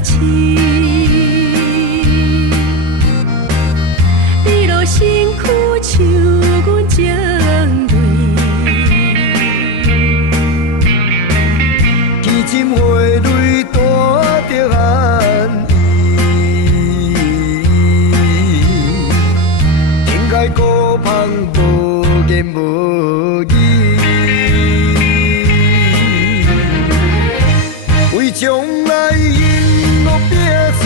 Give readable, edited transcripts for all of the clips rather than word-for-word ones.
痴，你若身躯像阮情泪，奇珍花蕊带着寒意，天涯孤芳无言无语。为将来因路拼出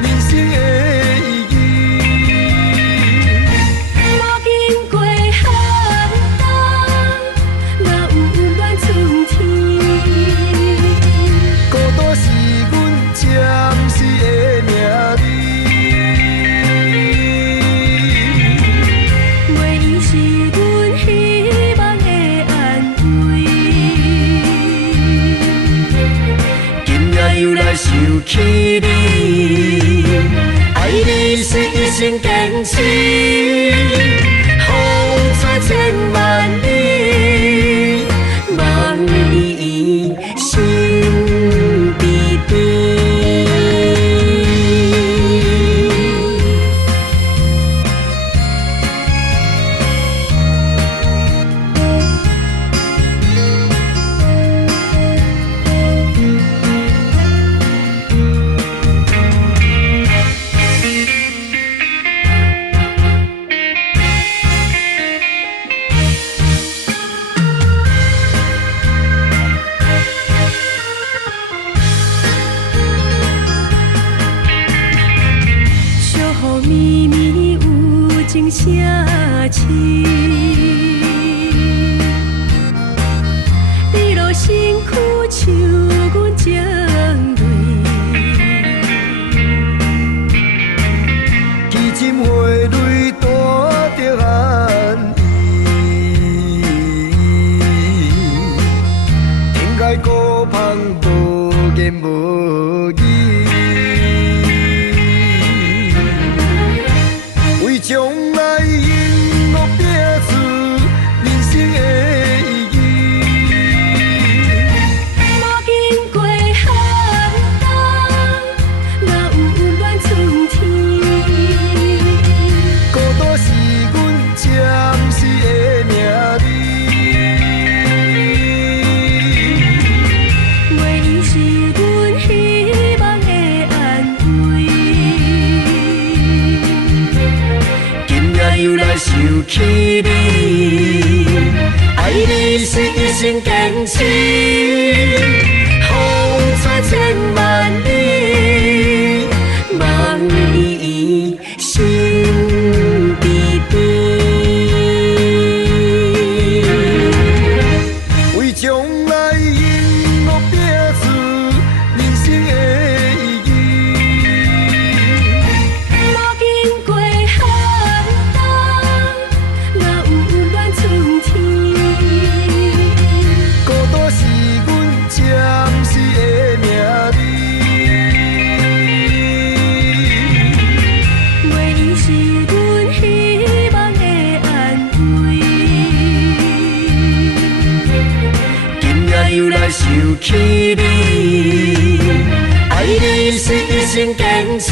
人生的意义。无经过寒冬，哪有温暖春天？孤单是阮暂时的名字，袂伊是阮希望的安慰。今夜又来想起你，爱你是一生坚持，风吹千万里，望你心比比。小雨绵绵有情声痴，你若身躯像阮情泪，奇珍花蕊带着寒意，天涯孤芳无言无语。为将来因路拼出人生的意义。无经过寒冬，哪有温暖春天？孤单是阮暂时的名字，袂伊是阮希望的安慰。今夜又来想起你，爱你是一生坚持，风吹千万里，望你心比比。为将来因路拼出人生的意义。无经过寒冬，哪有温暖春天？孤单是阮暂时的名字，袂伊是阮希望的安慰。今夜又来想起你，爱你是一生坚持，